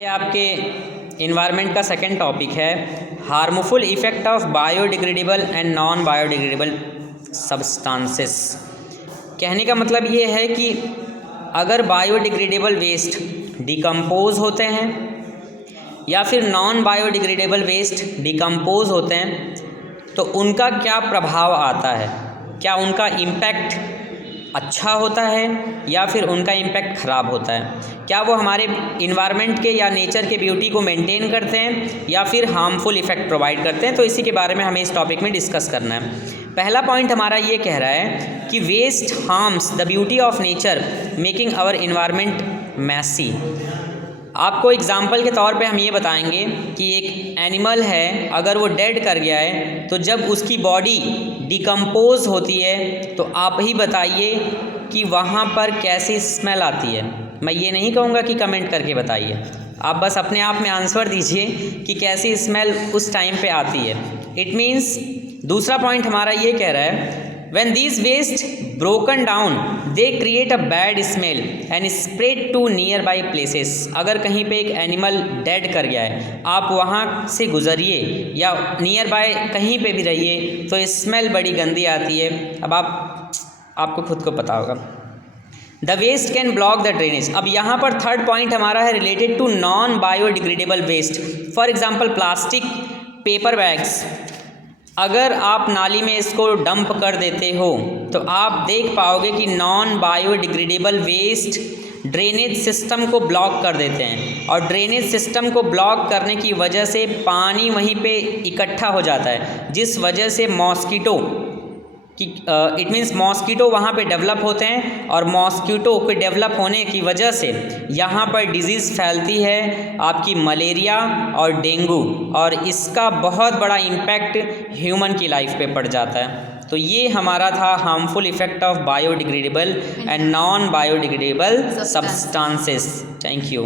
ये आपके इन्वायरमेंट का सेकंड टॉपिक है harmful effect of biodegradable and non biodegradable substances. कहने का मतलब ये है कि अगर बायोडिग्रेडेबल वेस्ट डिकम्पोज होते हैं या फिर नॉन बायोडिग्रेडेबल वेस्ट डिकम्पोज होते हैं तो उनका क्या प्रभाव आता है, क्या उनका इम्पैक्ट अच्छा होता है या फिर उनका इम्पैक्ट ख़राब होता है, क्या वो हमारे इन्वायरमेंट के या नेचर के ब्यूटी को मेंटेन करते हैं या फिर हार्मफुल इफ़ेक्ट प्रोवाइड करते हैं। तो इसी के बारे में हमें इस टॉपिक में डिस्कस करना है। पहला पॉइंट हमारा ये कह रहा है कि waste harms the beauty of nature making our environment messy. आपको एग्जाम्पल के तौर पे हम ये बताएंगे कि एक एनिमल है, अगर वो डेड कर गया है तो जब उसकी बॉडी डिकम्पोज होती है तो आप ही बताइए कि वहाँ पर कैसी स्मेल आती है। मैं ये नहीं कहूँगा कि कमेंट करके बताइए, आप बस अपने आप में आंसर दीजिए कि कैसी स्मेल उस टाइम पे आती है। इट मीन्स दूसरा पॉइंट हमारा ये कह रहा है when these waste broken down they create a bad smell and spread to nearby places। अगर कहीं पे एक एनिमल डेड कर गया है, आप वहाँ से गुजरिए या नियर बाय कहीं पे भी रहिए तो स्मेल बड़ी गंदी आती है। अब आपको खुद को पता होगा। The waste can block the drainage. अब यहाँ पर थर्ड पॉइंट हमारा है related to non biodegradable waste. For example plastic, paper bags, अगर आप नाली में इसको डंप कर देते हो तो आप देख पाओगे कि non biodegradable waste drainage system को ब्लॉक कर देते हैं और ड्रेनेज सिस्टम को ब्लॉक करने की वजह से पानी वहीं पे इकट्ठा हो जाता है, जिस वजह से मॉस्किटो कि इट मीन्स मॉस्किटो वहाँ पे डेवलप होते हैं और मॉस्किटो के डेवलप होने की वजह से यहाँ पर डिजीज़ फैलती है, आपकी मलेरिया और डेंगू, और इसका बहुत बड़ा इम्पैक्ट ह्यूमन की लाइफ पे पड़ जाता है। तो ये हमारा था harmful effect of biodegradable and non biodegradable substances. Thank you.